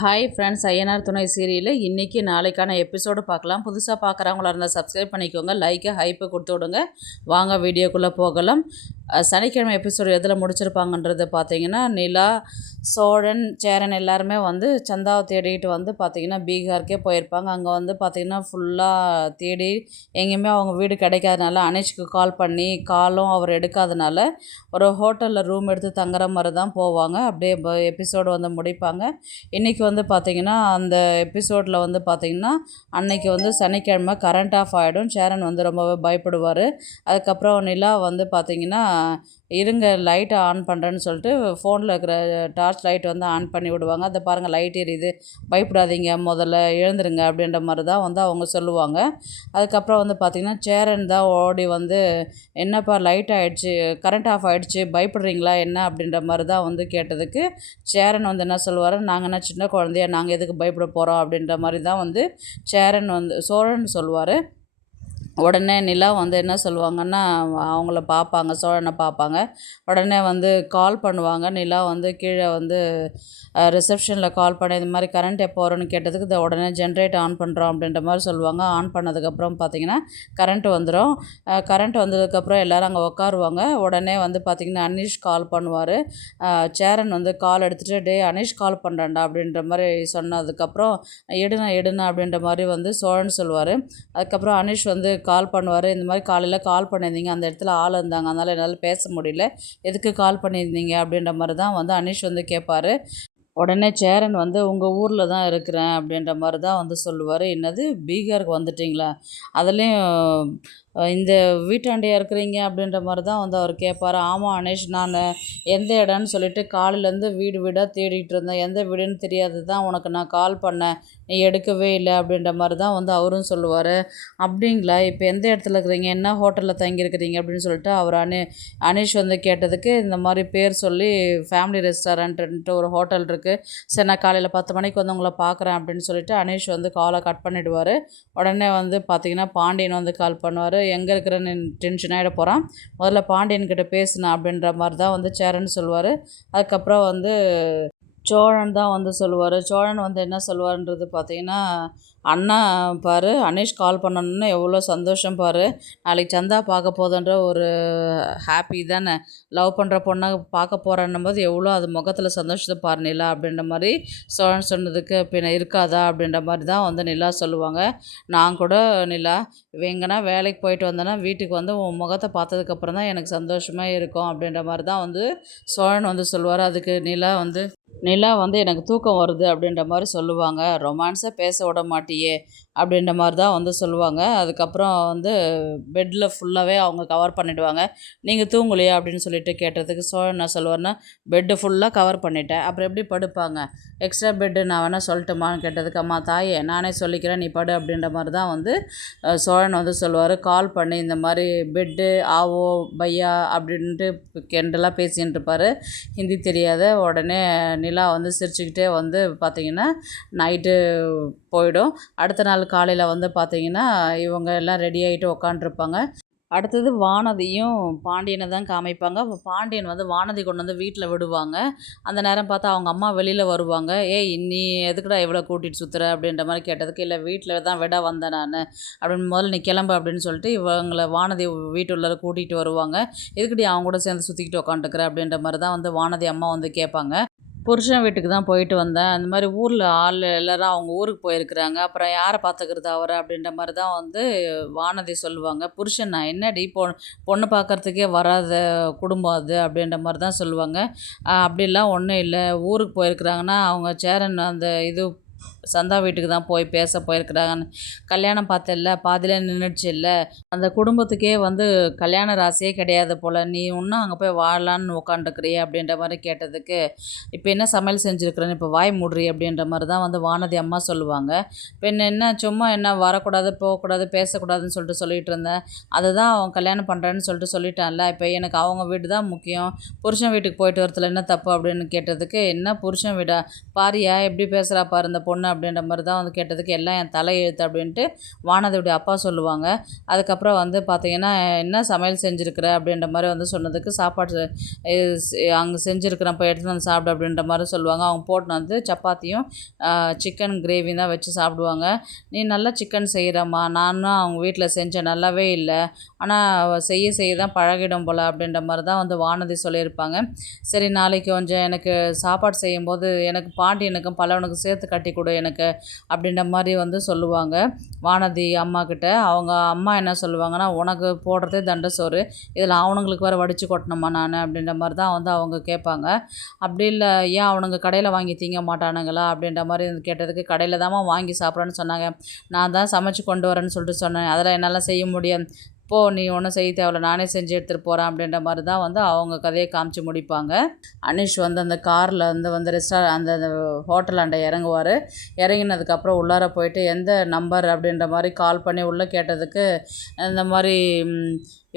Hi friends, Ayyanar துணை சீரியலில் இன்றைக்கி நாளைக்கான எபிசோடு பார்க்கலாம். புதுசாக பார்க்குறவங்களா இருந்தால் சப்ஸ்கிரைப் பண்ணிக்கோங்க, லைக்கு ஹைப்பு கொடுத்து விடுங்க. வாங்க வீடியோக்குள்ளே போகலாம். சனிக்கிழமை எபிசோடு எதில் முடிச்சிருப்பாங்கன்றது பார்த்தீங்கன்னா, நிலா, சோழன், சேரன் எல்லாருமே வந்து சந்தாவை தேடிட்டு வந்து பார்த்திங்கன்னா பீகாருக்கே போயிருப்பாங்க. அங்கே வந்து பார்த்திங்கன்னா ஃபுல்லாக தேடி எங்கேயுமே அவங்க வீடு கிடைக்காதனால அனீஷ்க்கு கால் பண்ணி காலும் அவர் எடுக்காதனால ஒரு ஹோட்டலில் ரூம் எடுத்து தங்குற மாதிரி தான் போவாங்க. அப்படியே எபிசோடு வந்து முடிப்பாங்க. இன்றைக்கி வந்து பார்த்திங்கன்னா அந்த எபிசோடில் வந்து பார்த்திங்கன்னா அன்னைக்கு வந்து சனிக்கிழமை கரண்ட் ஆஃப் ஆகிடும். சேரன் வந்து ரொம்பவே பயப்படுவார். அதுக்கப்புறம் நிலா வந்து பார்த்திங்கன்னா இருங்க லைட்டை ஆன் பண்ணுறேன்னு சொல்லிட்டு ஃபோனில் இருக்கிற டார்ச் லைட் வந்து ஆன் பண்ணி விடுவாங்க. அதை பாருங்கள் லைட் எரியுது, பயப்படாதீங்க, முதல்ல எழுந்துருங்க அப்படின்ற மாதிரி தான் வந்து அவங்க சொல்லுவாங்க. அதுக்கப்புறம் வந்து பார்த்திங்கன்னா சேரன் தான் ஓடி வந்து என்னப்பா லைட் ஆகிடுச்சு, கரண்ட் ஆஃப் ஆகிடுச்சு, பயப்படுறீங்களா என்ன அப்படின்ற மாதிரி தான் வந்து கேட்டதுக்கு சேரன் வந்து என்ன சொல்லுவார், நாங்கள் என்ன சின்ன குழந்தையா, நாங்கள் எதுக்கு பயப்பட போகிறோம் அப்படின்ற மாதிரி தான் வந்து சேரன் வந்து சோழன் சொல்லுவார். உடனே நிலா வந்து என்ன சொல்லுவாங்கன்னா அவங்கள பார்ப்பாங்க, சோழனை பார்ப்பாங்க. உடனே வந்து கால் பண்ணுவாங்க. நிலா வந்து கீழே வந்து ரிசப்ஷனில் கால் பண்ணி இது மாதிரி கரண்ட் எப்போ வரும்னு கேட்டதுக்கு இதை உடனே ஜென்ரேட் ஆன் பண்ணுறோம் அப்படின்ற மாதிரி சொல்லுவாங்க. ஆன் பண்ணதுக்கப்புறம் பார்த்திங்கன்னா கரண்ட் வந்துடும். கரண்ட் வந்ததுக்கப்புறம் எல்லோரும் அங்கே உட்காருவாங்க. உடனே வந்து பார்த்திங்கன்னா அனீஷ் கால் பண்ணுவார். சேரன் வந்து கால் எடுத்துகிட்டு டே அனீஷ் கால் பண்ணுறான்டா அப்படின்ற மாதிரி சொன்னதுக்கப்புறம் எடுனா அப்படின்ற மாதிரி வந்து சோழன் சொல்லுவார். அதுக்கப்புறம் அனீஷ் வந்து கால் பண்ணுவார். இந்த மாதிரி காலையில் கால் பண்ணியிருந்தீங்க, அந்த இடத்துல ஆள் இருந்தாங்க, அதனால் என்னால் பேச முடியல, எதுக்கு கால் பண்ணியிருந்தீங்க அப்படின்ற மாதிரி தான் வந்து அனீஷ் வந்து கேட்பார். உடனே சேரன் வந்து உங்கள் ஊரில் தான் இருக்கிறேன் அப்படின்ற மாதிரி தான் வந்து சொல்லுவார். என்னது பீகாருக்கு வந்துட்டிங்களா, அதுலேயும் இந்த வீட்டாண்டையா இருக்கிறீங்க அப்படின்ற மாதிரி தான் வந்து அவர் கேட்பார். ஆமாம் அனீஷ், நான் எந்த இடம்னு சொல்லிட்டு காலையிலேருந்து வீடு வீடாக தேடிட்டு இருந்தேன், எந்த வீடுன்னு தெரியாது தான் உனக்கு நான் கால் பண்ணேன், நீ எடுக்கவே இல்லை அப்படின்ற மாதிரி தான் வந்து அவரும் சொல்லுவார். அப்படிங்களா, இப்போ எந்த இடத்துல இருக்கிறீங்க, என்ன ஹோட்டலில் தங்கியிருக்கிறீங்க அப்படின்னு சொல்லிட்டு அவர் அனீஷ் வந்து கேட்டதுக்கு இந்த மாதிரி பேர் சொல்லி ஃபேமிலி ரெஸ்டாரண்ட்டுன்ட்டு ஒரு ஹோட்டல் இருக்குது, சரி நான் காலையில் 10 மணிக்கு வந்து உங்களை பார்க்குறேன் அப்படின்னு சொல்லிட்டு அனீஷ் வந்து காலை கட் பண்ணிவிடுவார். உடனே வந்து பார்த்திங்கன்னா பாண்டியன் வந்து கால் பண்ணுவார். எங்கே இருக்கிறேன்னு டென்ஷன் ஆகிட போகிறான், முதல்ல பாண்டியன்கிட்ட பேசுனா அப்படின்ற மாதிரி தான் வந்து சேரன் சொல்லுவார். அதுக்கப்புறம் வந்து சோழன் தான் வந்து சொல்லுவார். சோழன் வந்து என்ன சொல்லுவார்ன்றது பார்த்திங்கன்னா, அண்ணா பாரு அனீஷ் கால் பண்ணணுன்னு எவ்வளோ சந்தோஷம் பாரு, நாளைக்கு சந்தா பார்க்க போதுன்ற ஒரு ஹாப்பி தானே, லவ் பண்ணுற பொண்ணை பார்க்க போகிறன்னும் போது எவ்வளோ அது முகத்தில் சந்தோஷத்தை பாரு நிலா அப்படின்ற மாதிரி சோழன் சொன்னதுக்கு பின்ன இருக்காதா அப்படின்ற மாதிரி தான் வந்து நிலா சொல்லுவாங்க. நான் கூட நிலா எங்கன்னா வேலைக்கு போயிட்டு வந்தேன்னா வீட்டுக்கு வந்து உன் முகத்தை பார்த்ததுக்கப்புறம் தான் எனக்கு சந்தோஷமாக இருக்கும் அப்படின்ற மாதிரி தான் வந்து சோழன் வந்து சொல்லுவார். அதுக்கு நிலா வந்து எனக்கு தூக்கம் வருது அப்படின்ற மாதிரி சொல்லுவாங்க. ரொமான்ஸாக பேச விட மாட்டியே அப்படின்ற மாதிரி தான் வந்து சொல்லுவாங்க. அதுக்கப்புறம் வந்து பெட்டில் ஃபுல்லாகவே அவங்க கவர் பண்ணிவிடுவாங்க. நீங்கள் தூங்கலையா அப்படின்னு சொல்லிட்டு கேட்டதுக்கு சோழன் என்ன சொல்லுவார்னா, பெட்டு ஃபுல்லாக கவர் பண்ணிட்டேன், அப்புறம் எப்படி படுப்பாங்க, எக்ஸ்ட்ரா பெட்டு நான் வேணால் சொல்லட்டுமான்னு கேட்டதுக்கு அம்மா தாயே நானே சொல்லிக்கிறேன் நீ படு அப்படின்ற மாதிரி தான் வந்து சோழன் வந்து சொல்லுவார். கால் பண்ணி இந்த மாதிரி பெட்டு ஆவோ பையா அப்படின்ட்டு கிண்டலாக பேசின்னு இருப்பார், ஹிந்தி தெரியாத. உடனே நிலா வந்து சிரிச்சுக்கிட்டே வந்து பார்த்திங்கன்னா நைட்டு போயிடும். அடுத்த நாள் காலையில் வந்து பார்த்திங்கன்னா இவங்க எல்லாம் ரெடி ஆகிட்டு உக்காண்ட்ருப்பாங்க. அடுத்தது வானதியும் பாண்டியனை தான் காமிப்பாங்க. பாண்டியன் வந்து வானதி கொண்டு வந்து வீட்டில் விடுவாங்க. அந்த நேரம் பார்த்தா அவங்க அம்மா வெளியில் வருவாங்க. ஏய் நீ எதுக்குடா இவ்வளோ கூட்டிகிட்டு சுற்றுற அப்படின்ற மாதிரி கேட்டதுக்கு, இல்லை வீட்டில் தான் விட வந்தேன் நான் அப்படின்னு, முதல்ல நீ கிளம்பு அப்படின்னு சொல்லிட்டு இவங்களை வானதி வீட்டுள்ள கூட்டிகிட்டு வருவாங்க. எதுக்குடி அவங்க கூட சேர்ந்து சுற்றிக்கிட்டு உக்காந்துக்கிற அப்படின்ற மாதிரி தான் வந்து வானதி அம்மா வந்து கேட்பாங்க. புருஷன் வீட்டுக்கு தான் போயிட்டு வந்தேன், அந்த மாதிரி ஊரில் ஆள் எல்லோரும் அவங்க ஊருக்கு போயிருக்கிறாங்க, அப்புறம் யாரை பார்த்துக்கிறது அவரை அப்படின்ற மாதிரி தான் வந்து வானதி சொல்லுவாங்க. புருஷன் நான் என்னடி பொண்ணு பார்க்குறதுக்கே வராத குடும்பம் அது அப்படின்ற மாதிரி தான் சொல்லுவாங்க. அப்படிலாம் ஒன்றும் இல்லை, ஊருக்கு போயிருக்கிறாங்கன்னா அவங்க சேரன் அந்த இது சந்தா வீட்டுக்கு தான் போய் பேச போயிருக்கிறாங்கன்னு, கல்யாணம் பார்த்தல பாதியில் நின்றுச்சு இல்லை, அந்த குடும்பத்துக்கே வந்து கல்யாண ராசியே கிடையாது போல், நீ இன்னும் அங்கே போய் வாழலான்னு உட்காந்துக்கிறியே அப்படின்ற மாதிரி கேட்டதுக்கு, இப்போ என்ன சமையல் செஞ்சுருக்குறேன்னு இப்போ வாய் மூடுறி அப்படின்ற மாதிரி தான் வந்து வானதி அம்மா சொல்லுவாங்க. இப்போ என்ன சும்மா என்ன வரக்கூடாது போகக்கூடாது பேசக்கூடாதுன்னு சொல்லிட்டு இருந்தேன், அதுதான் அவன் கல்யாணம் பண்ணுறேன்னு சொல்லிட்டான்ல, இப்போ எனக்கு அவங்க வீடு தான் முக்கியம், புருஷன் வீட்டுக்கு போயிட்டு வரத்துல என்ன தப்பு அப்படின்னு கேட்டதுக்கு, என்ன புருஷன் வீடா பாரியா எப்படி பேசுகிறா பாரு இந்த பொண்ணு அப்படின்ற மாதிரி தான் வந்து கேட்டதுக்கு எல்லாம் என் தலை எழுத்து அப்படின்ட்டு வானதியுடைய அப்பா சொல்லுவாங்க. அதுக்கப்புறம் வந்து பார்த்தீங்கன்னா, என்ன சமையல் செஞ்சுருக்குற அப்படின்ற மாதிரி வந்து சொன்னதுக்கு, சாப்பாடு அங்கே செஞ்சுருக்கிறேன் போய் எடுத்துன்னு வந்து சாப்பிடு அப்படின்ற மாதிரி சொல்லுவாங்க. அவங்க போட்டுன்னு வந்து சப்பாத்தியும் சிக்கன் கிரேவி தான் வச்சு சாப்பிடுவாங்க. நீ நல்லா சிக்கன் செய்கிறம்மா, நானும் அவங்க வீட்டில் செஞ்சேன், நல்லாவே இல்லை, ஆனால் செய்ய செய்ய தான் பழகிடும் போல் அப்படின்ற மாதிரி தான் வந்து வானதி சொல்லியிருப்பாங்க. சரி நாளைக்கு கொஞ்சம் எனக்கு சாப்பாடு செய்யும்போது எனக்கு பாண்டியனுக்கும் பல்லவனுக்கும் சேர்த்து கட்டி கொடு எனக்கு அப்படின்ற மாதிரி வந்து சொல்லுவாங்க வானதி அம்மா கிட்ட. அவங்க அம்மா என்ன சொல்லுவாங்கன்னா, உனக்கு போடுறதே தண்டை சோறு, இதில் அவனுங்களுக்கு வேறு வடித்து கொட்டணுமா நான் அப்படின்ற மாதிரி தான் வந்து அவங்க கேட்பாங்க. அப்படி இல்லை, ஏன் அவனுங்க கடையில் வாங்கி திங்க மாட்டானுங்களா அப்படின்ற மாதிரி வந்து கேட்டதுக்கு, கடையில் தாம்மா வாங்கி சாப்பிட்றேன்னு சொன்னாங்க, நான் தான் சமைச்சு கொண்டு வரேன்னு சொல்லிட்டு சொன்னேன், அதெல்லாம் என்னால் செய்ய முடியாது, போ நீ ஒன்றும் செய்ய தேவையில்ல, நானே செஞ்சு எடுத்துகிட்டு போகிறேன் அப்படின்ற மாதிரி தான் வந்து அவங்க கதையை காமிச்சு முடிப்பாங்க. அனீஷ் வந்து அந்த காரில் வந்து அந்த ஹோட்டலாண்ட இறங்குவார். இறங்கினதுக்கப்புறம் உள்ளார போயிட்டு எந்த நம்பர் அப்படின்ற மாதிரி கால் பண்ணி உள்ளே கேட்டதுக்கு, இந்த மாதிரி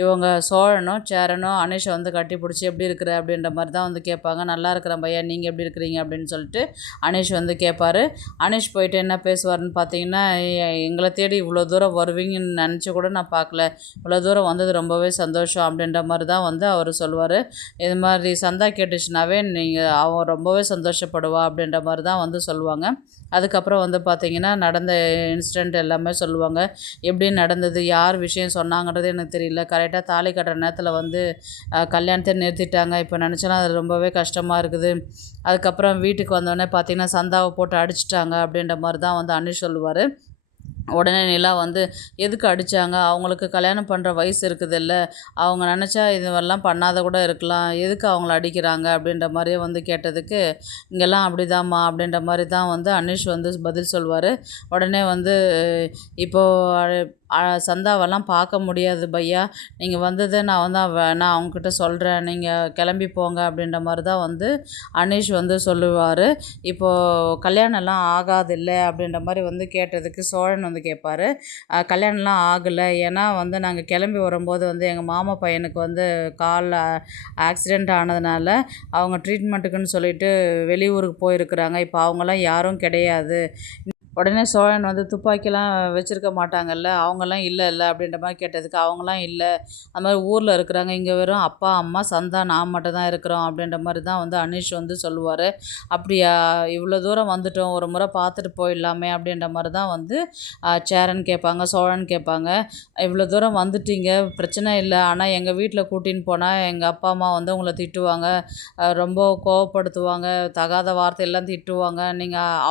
இவங்க சோழனும் சேரனும் அனீஷை வந்து கட்டி பிடிச்சி எப்படி இருக்கிற அப்படின்ற மாதிரி தான் வந்து கேட்பாங்க. நல்லா இருக்கிறேன் பையன், நீங்கள் எப்படி இருக்கிறீங்க அப்படின்னு சொல்லிட்டு அனீஷ் வந்து கேட்பார். அனீஷ் போயிட்டு என்ன பேசுவார்னு பார்த்தீங்கன்னா, எங்களை தேடி இவ்வளோ தூரம் வருவீங்கன்னு நினச்சி கூட நான் பார்க்கல, இவ்வளோ தூரம் வந்தது ரொம்பவே சந்தோஷம் அப்படின்ற மாதிரி தான் வந்து அவர் சொல்லுவார். இது மாதிரி சந்தா கேட்டுச்சுனாவே அவன் ரொம்பவே சந்தோஷப்படுவா அப்படின்ற மாதிரி தான் வந்து சொல்லுவாங்க. அதுக்கப்புறம் வந்து பார்த்திங்கன்னா, நடந்த இன்சிடெண்ட் எல்லாமே சொல்லுவாங்க. எப்படி நடந்தது, யார் விஷயம் சொன்னாங்கன்றது எனக்கு தெரியல, கரெக்டாக தாலி கட்டுற நேரத்தில் வந்து கல்யாணத்தை நிறுத்திட்டாங்க, இப்போ நினச்சேன்னா அது ரொம்பவே கஷ்டமாக இருக்குது. அதுக்கப்புறம் வீட்டுக்கு வந்தோடனே பார்த்திங்கன்னா, சந்தாவை போட்டு அடிச்சிட்டாங்க அப்படின்ற மாதிரி தான் வந்து அனீஷ் சொல்லுவார். உடனே நிலா வந்து, எதுக்கு அடித்தாங்க, அவங்களுக்கு கல்யாணம் பண்ணுற வயசு இருக்குதுல்ல, அவங்க நினச்சா இதுவெல்லாம் பண்ணாத கூட இருக்கலாம், எதுக்கு அவங்கள அடிக்கிறாங்க அப்படின்ற மாதிரியே வந்து கேட்டதுக்கு, இங்கெல்லாம் அப்படிதாம்மா அப்படின்ற மாதிரி தான் வந்து அனீஷ் வந்து பதில் சொல்வார். உடனே வந்து, இப்போது சந்தாவெல்லாம் பார்க்க முடியாது பையா, நீங்கள் வந்ததை நான் வந்து நான் அவங்கக்கிட்ட சொல்கிறேன், நீங்கள் கிளம்பி போங்க அப்படின்ற மாதிரி தான் வந்து அனீஷ் வந்து சொல்லுவார். இப்போது கல்யாணம்லாம் ஆகாது இல்லை அப்படின்ற மாதிரி வந்து கேட்டதுக்கு சோழன் வந்து கேட்பார். கல்யாணம்லாம் ஆகலை, ஏன்னா வந்து நாங்கள் கிளம்பி வரும்போது வந்து எங்கள் மாமா பையனுக்கு வந்து காலில் ஆக்சிடெண்ட் ஆனதுனால அவங்க ட்ரீட்மெண்ட்டுக்குன்னு சொல்லிட்டு வெளியூருக்கு போயிருக்கிறாங்க, இப்போ அவங்களாம் யாரும் கிடையாது. உடனே சோழன் வந்து, துப்பாக்கிலாம் வச்சுருக்க மாட்டாங்கல்ல, அவங்கெல்லாம் இல்லை அப்படின்ற மாதிரி கேட்டதுக்கு, அவங்களாம் இல்லை, அது மாதிரி ஊரில் இருக்கிறாங்க, இங்கே வெறும் அப்பா அம்மா சந்தா நான் மட்டும் தான் இருக்கிறோம் அப்படின்ற மாதிரி தான் வந்து அனீஷ் வந்து சொல்லுவார். அப்படியா, இவ்வளோ தூரம் வந்துட்டோம், ஒரு முறை பார்த்துட்டு போயிடலாமே அப்படின்ற மாதிரி தான் வந்து சேரன் கேட்பாங்க, சோழன் கேட்பாங்க. இவ்வளோ தூரம் வந்துட்டீங்க, பிரச்சனை இல்லை, ஆனால் எங்கள் வீட்டில் கூட்டின்னு போனால் எங்கள் அப்பா அம்மா வந்து உங்களை திட்டுவாங்க, ரொம்ப கோவப்படுத்துவாங்க, தகாத வார்த்தையெல்லாம் திட்டுவாங்க,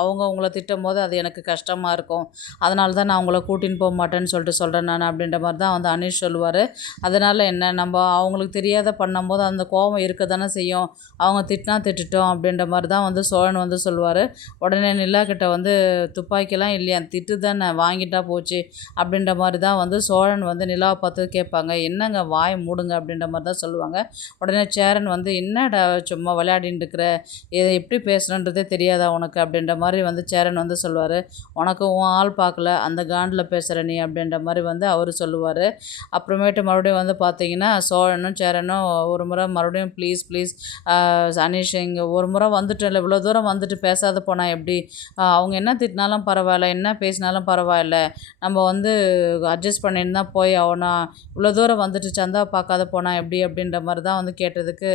அவங்க உங்களை திட்டும் போது அது எனக்கு கஷ்டமாக இருக்கும், அதனால தான் நான் உங்களை கூட்டின்னு போக மாட்டேன்னு சொல்கிறேன் நான் அப்படின்ற மாதிரி தான் வந்து அனீஷ் சொல்லுவார். அதனால் என்ன, நம்ம அவங்களுக்கு தெரியாத பண்ணும்போது அந்த கோபம் இருக்க தானே செய்யும், அவங்க திட்டினா திட்டுட்டோம் அப்படின்ற மாதிரி தான் வந்து சோழன் வந்து சொல்லுவார். உடனே நிலா கிட்ட வந்து, துப்பாக்கிலாம் இல்லையா, திட்டு தானே, வாங்கிட்டா போச்சு அப்படின்ற மாதிரி தான் வந்து சோழன் வந்து நிலாவை பார்த்து கேட்பாங்க. என்னங்க வாய் மூடுங்க அப்படின்ற மாதிரி தான் சொல்லுவாங்க. உடனே சேரன் வந்து, என்னடா சும்மா விளையாடின்னு இருக்கிற, இதை எப்படி பேசுகிறன்றதே தெரியாதா உனக்கு அப்படின்ற மாதிரி வந்து சேரன் வந்து சொல்லுவார். உனக்கு உன் ஆள் பார்க்கல, அந்த காண்டில் பேசுகிற நீ அப்படின்ற மாதிரி வந்து அவர் சொல்லுவார். அப்புறமேட்டு மறுபடியும் வந்து பார்த்திங்கன்னா, சோழனும் சேரனும் ஒரு முறை மறுபடியும், ப்ளீஸ் அனீஷ், இங்கே ஒரு முறை வந்துட்டோம்ல, இவ்வளோ தூரம் வந்துட்டு பேசாத போனால் எப்படி, அவங்க என்ன திட்டினாலும் பரவாயில்ல, என்ன பேசினாலும் பரவாயில்ல, நம்ம வந்து அட்ஜஸ்ட் பண்ணின்னு தான் போய் ஆகணும், இவ்வளோ தூரம் வந்துட்டு சந்தாவை பார்க்காத போனால் எப்படி அப்படின்ற மாதிரி தான் வந்து கேட்டதுக்கு,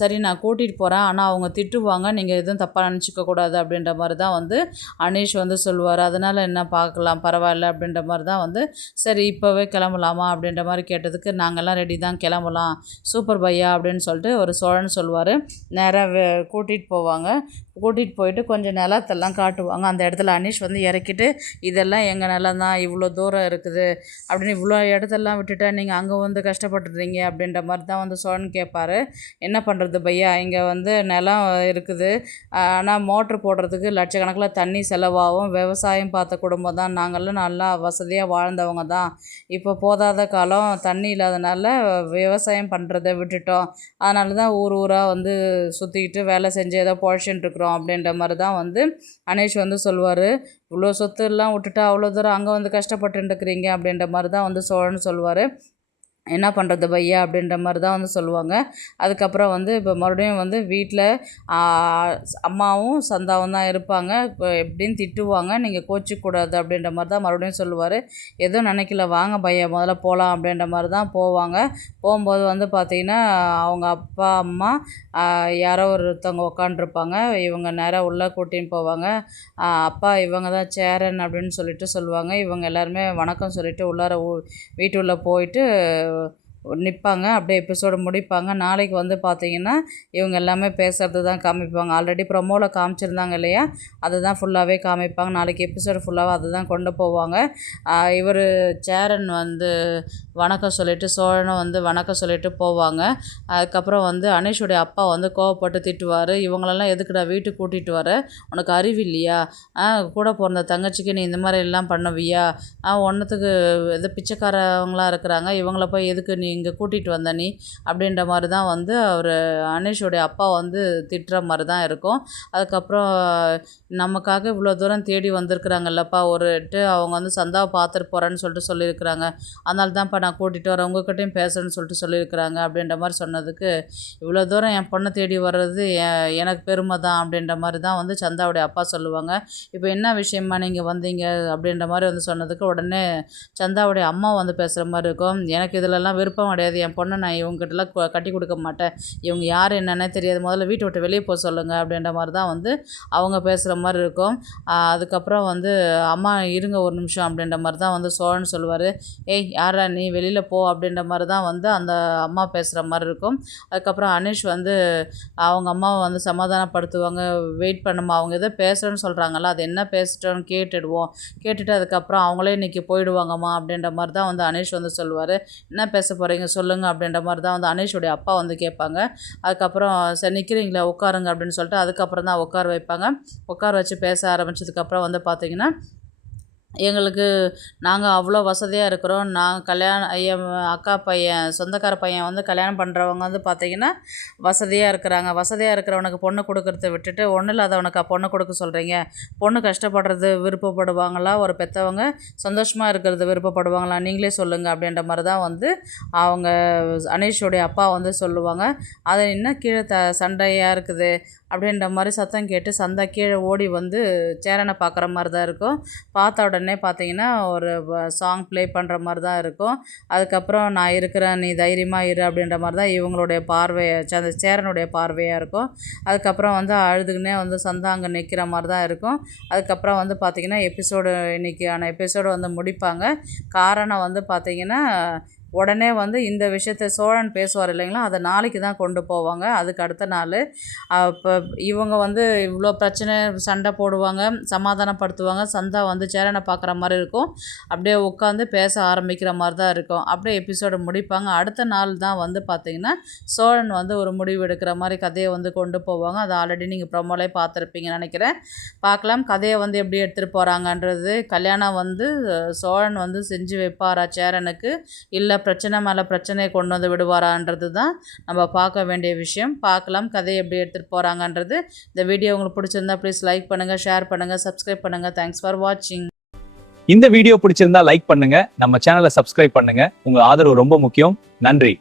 சரி நான் கூட்டிகிட்டு போகிறேன், ஆனால் அவங்க திட்டுவாங்க, நீங்கள் எதுவும் தப்பாக நினச்சிக்க கூடாது அப்படின்ற மாதிரி தான் வந்து அனீஷ் வந்து சொல்லுவார். அதனால் என்ன பார்க்கலாம் பரவாயில்ல அப்படின்ற மாதிரி தான் வந்து, சரி இப்போவே கிளம்பலாமா அப்படின்ற மாதிரி கேட்டதுக்கு, நாங்கள்லாம் ரெடி தான், கிளம்பலாம், சூப்பர் பையா அப்படின்னு சொல்லிட்டு ஒரு சோழன் சொல்லுவார். நேராக கூட்டிகிட்டு போவாங்க. கூட்டிகிட்டு போயிட்டு கொஞ்சம் நிலத்தெல்லாம் காட்டுவாங்க. அந்த இடத்துல அனீஷ் வந்து இறக்கிட்டு, இதெல்லாம் எங்கள் நிலம் தான், இவ்வளோ தூரம் இருக்குது அப்படின்னு, இவ்வளோ இடத்தெல்லாம் விட்டுட்டா நீங்கள் அங்கே வந்து கஷ்டப்பட்டுறீங்க அப்படின்ற மாதிரி தான் வந்து சோழன் கேட்பார். என்ன பண்ணுறது பையா, இங்கே வந்து நிலம் இருக்குது, ஆனால் மோட்ரு போடுறதுக்கு லட்சக்கணக்கில் தண்ணி செலவாகும், விவசாயம் பார்த்த குடும்பம் தான், நாங்கள்லாம் நல்லா வசதியாக வாழ்ந்தவங்க தான், இப்போ போதாத காலம் தண்ணி இல்லாதனால விவசாயம் பண்ணுறதை விட்டுட்டோம், அதனால தான் ஊராக வந்து சுற்றிக்கிட்டு வேலை செஞ்சு ஏதோ பொழைச்சின்னு இருக்கிறோம் அப்படின்ற மாதிரி தான் வந்து அனீஷ் வந்து சொல்லுவார். இவ்வளோ சொத்து எல்லாம் விட்டுட்டா அவ்வளோ தூரம் அங்கே வந்து கஷ்டப்பட்டுருக்கிறீங்க அப்படின்ற மாதிரி தான் வந்து சோழன் சொல்லுவார். என்ன பண்ணுறது பையா அப்படின்ற மாதிரி தான் வந்து சொல்லுவாங்க. அதுக்கப்புறம் வந்து இப்போ மறுபடியும் வந்து வீட்டில் அம்மாவும் சந்தாவும் தான் இருப்பாங்க. இப்போ எப்படின்னு திட்டுவாங்க, நீங்கள் கோச்சிக்கூடாது அப்படின்ற மாதிரி தான் மறுபடியும் சொல்லுவார். எதுவும் நினைக்கல, வாங்க பையா முதல்ல போகலாம் அப்படின்ற மாதிரி தான் போவாங்க. போகும்போது வந்து பார்த்திங்கன்னா அவங்க அப்பா அம்மா யாரோ ஒருத்தவங்க உட்காண்ட்ருப்பாங்க. இவங்க நேராக உள்ளே கூட்டின்னு போவாங்க. அப்பா இவங்க தான் சேரன் அப்படின்னு சொல்லிட்டு சொல்லுவாங்க. இவங்க எல்லாருமே வணக்கம் சொல்லிட்டு உள்ளார வீட்டுள்ளே போயிட்டு நிற்பாங்க. அப்படியே எபிசோடு முடிப்பாங்க. நாளைக்கு வந்து பார்த்திங்கன்னா இவங்க எல்லாமே பேசுகிறது தான் காமிப்பாங்க. ஆல்ரெடி ப்ரொமோவில் காமிச்சிருந்தாங்க இல்லையா, அதை தான் ஃபுல்லாகவே காமிப்பாங்க. நாளைக்கு எபிசோடு ஃபுல்லாக அதை தான் கொண்டு போவாங்க. இவர் சேரன் வந்து வணக்கம் சொல்லிவிட்டு, சோழனும் வந்து வணக்கம் சொல்லிட்டு போவாங்க. அதுக்கப்புறம் வந்து அனீஷுடைய அப்பா வந்து கோவப்பட்டு திட்டுவார். இவங்களெல்லாம் எதுக்குடா வீட்டுக்கு கூட்டிகிட்டு வர, உனக்கு அறிவு இல்லையா, கூட பிறந்த தங்கச்சிக்கு நீ இந்த மாதிரி எல்லாம் பண்ணுவியா, ஒன்றுத்துக்கு எது பிச்சைக்காரவங்களாம் இருக்கிறாங்க, இவங்கள போய் எதுக்கு நீ இங்கே கூட்டிகிட்டு வந்த நீ அப்படின்ற மாதிரி தான் வந்து அவர் அனீஷுடைய அப்பா வந்து திட்டுற மாதிரி தான் இருக்கும். அதுக்கப்புறம் நமக்காக இவ்வளோ தூரம் தேடி வந்திருக்குறாங்கல்லப்பா ஒருட்டு, அவங்க வந்து சந்தாவை பார்த்துட்டு போகிறேன்னு சொல்லிட்டு சொல்லியிருக்கிறாங்க, அதனால தான்ப்பா நான் கூட்டிகிட்டு வரேன், உங்கள்கிட்டையும் பேசுகிறேன்னு சொல்லிட்டு சொல்லியிருக்கிறாங்க அப்படின்ற மாதிரி சொன்னதுக்கு, இவ்வளோ தூரம் என் பொண்ணை தேடி வர்றது எனக்கு பெருமை தான் அப்படின்ற மாதிரி தான் வந்து சந்தாவுடைய அப்பா சொல்லுவாங்க. இப்போ என்ன விஷயமா நீங்கள் வந்தீங்க அப்படின்ற மாதிரி வந்து சொன்னதுக்கு உடனே சந்தாவுடைய அம்மா வந்து பேசுகிற மாதிரி இருக்கும். எனக்கு இதிலெல்லாம் விருப்பம் கிடையாது, என் பொண்ணை நான் இவங்ககிட்டலாம் கட்டி கொடுக்க மாட்டேன், இவங்க யார் என்னன்னே தெரியாது, முதல்ல வீட்டை விட்டு வெளியே போக சொல்லுங்கள் அப்படின்ற மாதிரி தான் வந்து அவங்க பேசுகிற மாதிரி இருக்கும். அதுக்கப்புறம் வந்து அம்மா இருங்க ஒரு நிமிஷம் அப்படின்ற மாதிரி தான் வந்து சோழன் சொல்லுவார். ஏய் யாரா நீ வெளியில் போ அப்படின்ற மாதிரி தான் வந்து அந்த அம்மா பேசுகிற மாதிரி இருக்கும். அதுக்கப்புறம் அனீஷ் வந்து அவங்க அம்மாவை வந்து சமாதானப்படுத்துவாங்க. வெயிட் பண்ணுமா, அவங்க எதோ பேசுகிறேன்னு சொல்கிறாங்களா, அது என்ன பேசிட்டோன்னு கேட்டுடுவோம், கேட்டுட்டு அதுக்கப்புறம் அவங்களே இன்றைக்கி போயிடுவாங்கம்மா அப்படின்ற மாதிரி தான் வந்து அனீஷ் வந்து சொல்லுவார். என்ன பேச போகிறீங்க சொல்லுங்கள் அப்படின்ற மாதிரி தான் வந்து அனீஷுடைய அப்பா வந்து கேட்பாங்க. அதுக்கப்புறம் சரி நிற்கிறீங்களா உட்காருங்க அப்படின்னு சொல்லிட்டு அதுக்கப்புறம் தான் உட்கார வைப்பாங்க. உட்கார வச்சு பேச ஆரம்பித்ததுக்கப்புறம் வந்து பார்த்திங்கன்னா, எங்களுக்கு நாங்கள் அவ்வளோ வசதியாக இருக்கிறோம், என் அக்கா பையன் சொந்தக்கார பையன் வந்து கல்யாணம் பண்ணுறவங்க வந்து பார்த்திங்கன்னா வசதியாக இருக்கிறாங்க, வசதியாக இருக்கிறவனுக்கு பொண்ணு கொடுக்கறத விட்டுட்டு ஒன்றும் இல்லாதவனுக்கு பொண்ணு கொடுக்க சொல்கிறீங்க, பொண்ணு கஷ்டப்படுறது விருப்பப்படுவாங்களா, ஒரு பெற்றவங்க சந்தோஷமாக இருக்கிறது விருப்பப்படுவாங்களா, நீங்களே சொல்லுங்கள் அப்படின்ற மாதிரி தான் வந்து அவங்க அனீஷுடைய அப்பா வந்து சொல்லுவாங்க. அதை இன்னும் கீழே சண்டையாக இருக்குது அப்படின்ற மாதிரி சத்தம் கேட்டு சந்தா கீழே ஓடி வந்து சேரனை பார்க்குற மாதிரி தான் இருக்கும். பார்த்த உடனே பார்த்திங்கன்னா ஒரு சாங் ப்ளே பண்ணுற மாதிரி தான் இருக்கும். அதுக்கப்புறம் நான் இருக்கிறேன் நீ தைரியமாக இரு அப்படின்ற மாதிரி தான் இவங்களுடைய அந்த சேரனுடைய பார்வையாக இருக்கும். அதுக்கப்புறம் வந்து அழுதுக்குன்னே வந்து சந்தா அங்கே நிற்கிற மாதிரி தான் இருக்கும். அதுக்கப்புறம் வந்து பார்த்திங்கன்னா இன்றைக்கியான எபிசோடு வந்து முடிப்பாங்க. காரணம் வந்து பார்த்திங்கன்னா உடனே வந்து இந்த விஷயத்த சோழன் பேசுவார் இல்லைங்களா, அதை நாளைக்கு தான் கொண்டு போவாங்க. அதுக்கு அடுத்த நாள் இப்போ இவங்க வந்து இவ்வளோ பிரச்சனை சண்டை போடுவாங்க, சமாதானப்படுத்துவாங்க. சந்தா வந்து சேரனை பார்க்குற மாதிரி இருக்கும். அப்படியே உட்காந்து பேச ஆரம்பிக்கிற மாதிரி தான் இருக்கும். அப்படியே எபிசோடு முடிப்பாங்க. அடுத்த நாள் தான் வந்து பார்த்திங்கன்னா சோழன் வந்து ஒரு முடிவு எடுக்கிற மாதிரி கதையை வந்து கொண்டு போவாங்க. அது ஆல்ரெடி நீங்கள் ப்ரொமோலே பார்த்துருப்பீங்கன்னு நினைக்கிறேன். பார்க்கலாம் கதையை வந்து எப்படி எடுத்துகிட்டு போகிறாங்கன்றது. கல்யாணம் வந்து சோழன் வந்து செஞ்சு வைப்பாரா சேரனுக்கு, இல்லை பிரச்சனை மேலே பிரச்சனையை கொண்டு வந்து விடுவாரான்றது தான் நம்ம பார்க்க வேண்டிய விஷயம். பார்க்கலாம் கதையை எப்படி எடுத்துகிட்டு போகிறாங்கன்றது. இந்த வீடியோ உங்களுக்கு பிடிச்சிருந்தா ப்ளீஸ் லைக் பண்ணுங்கள், ஷேர் பண்ணுங்கள், சப்ஸ்கிரைப் பண்ணுங்கள். தேங்க்ஸ் ஃபார் வாட்சிங். இந்த வீடியோ பிடிச்சிருந்தா லைக் பண்ணுங்க, நம்ம சேனலை சப்ஸ்கிரைப் பண்ணுங்க. உங்க ஆதரவு ரொம்ப முக்கியம். நன்றி.